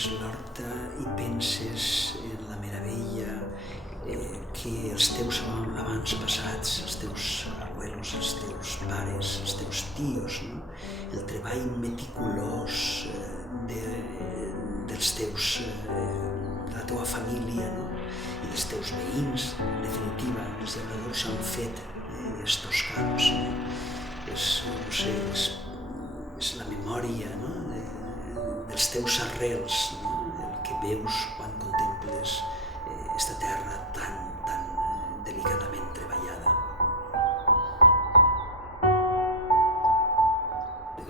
arribes l'horta i penses en la meravella que els teus avantpassats, els teus abuelos, els teus pares, els teus tios, no? El treball meticulós dels teus, de la teua família, no? I dels teus veïns, en definitiva, els llauradors han fet estos camps, no? És la memòria, no? dels teus arrels, no? El que veus quan contemples esta terra tan delicadament treballada.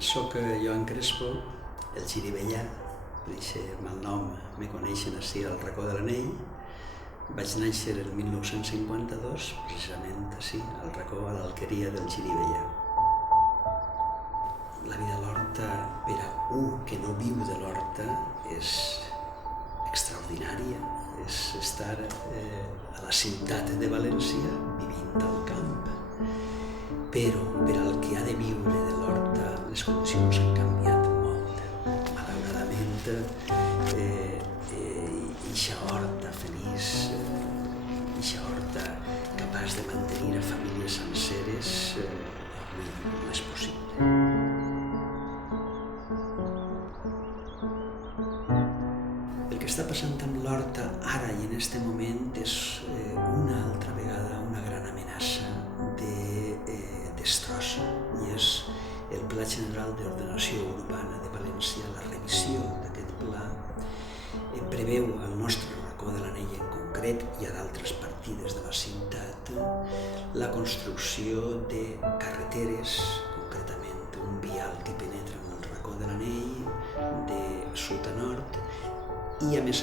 Soc Joan Crespo, el xirivellà, per aquest malnom me coneixen ací al Racó de l'Anell. Vaig néixer el 1952, precisament ací, al Racó, a l'Alqueria del Xirivellà. La vida a l'horta, per a un que no viu de l'horta, és extraordinària. És estar a la ciutat de València vivint al camp. Però per al que ha de viure de l'horta, les condicions han canviat molt. Malauradament, eixa horta feliç, eixa horta capaç de mantenir a famílies senceres, avui no és possible. El que està passant amb l'horta ara i en este moment és una altra vegada una gran amenaça de destrossa, i és el Pla General d'Ordenació Urbana de València. La revisió d'aquest pla preveu al nostre Racó de l'Anell en concret i a d'altres partides de la ciutat la construcció de carreteres, concretament un vial que penetra en el Racó de l'Anell de sud a nord, i a més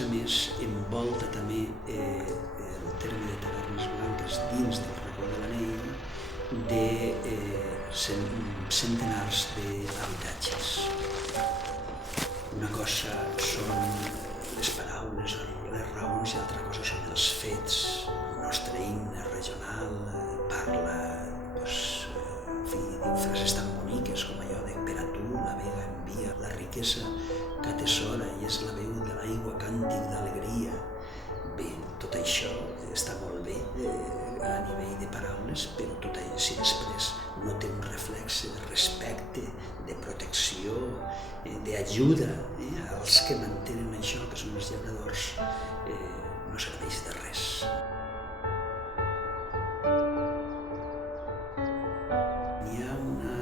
envolta també el terme de Tavernes Blanques dins del Racó de l'Anell de centenars d'habitatges. Una cosa són les paraules, les raons, i altra cosa són els fets. El nostre himne regional parla, diu frases tan boniques com allò de «Per a tu la vega envia la riquesa que atesora i és la veu de l'aigua càntic d'alegria». Bé, tot això està molt bé a nivell de paraules, però tot això, si després no té un reflex de respecte, de protecció, d'ajuda als que mantenen això, que són els llauradors, no serveix de res. Hi ha una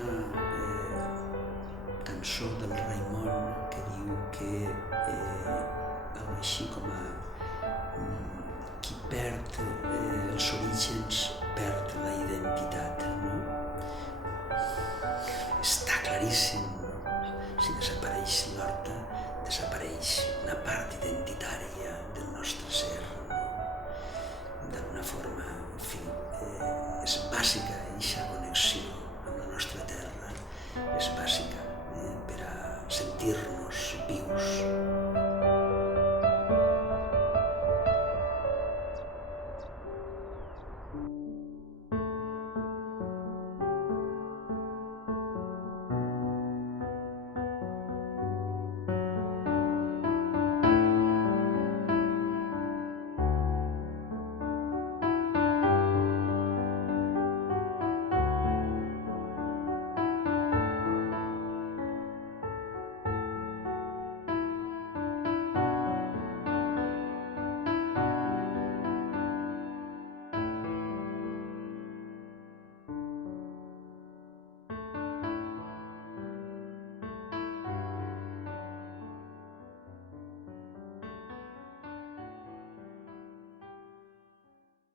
cançó del Raimon que diu que algo així com a qui perd els orígens perd la identitat, no? Està claríssim, no? Si desapareix l'horta, desapareix una part identitària del nostre ser, no? D'alguna forma, en fi, és bàsica eixa connexió amb la nostra terra, és bàsica per a sentir-nos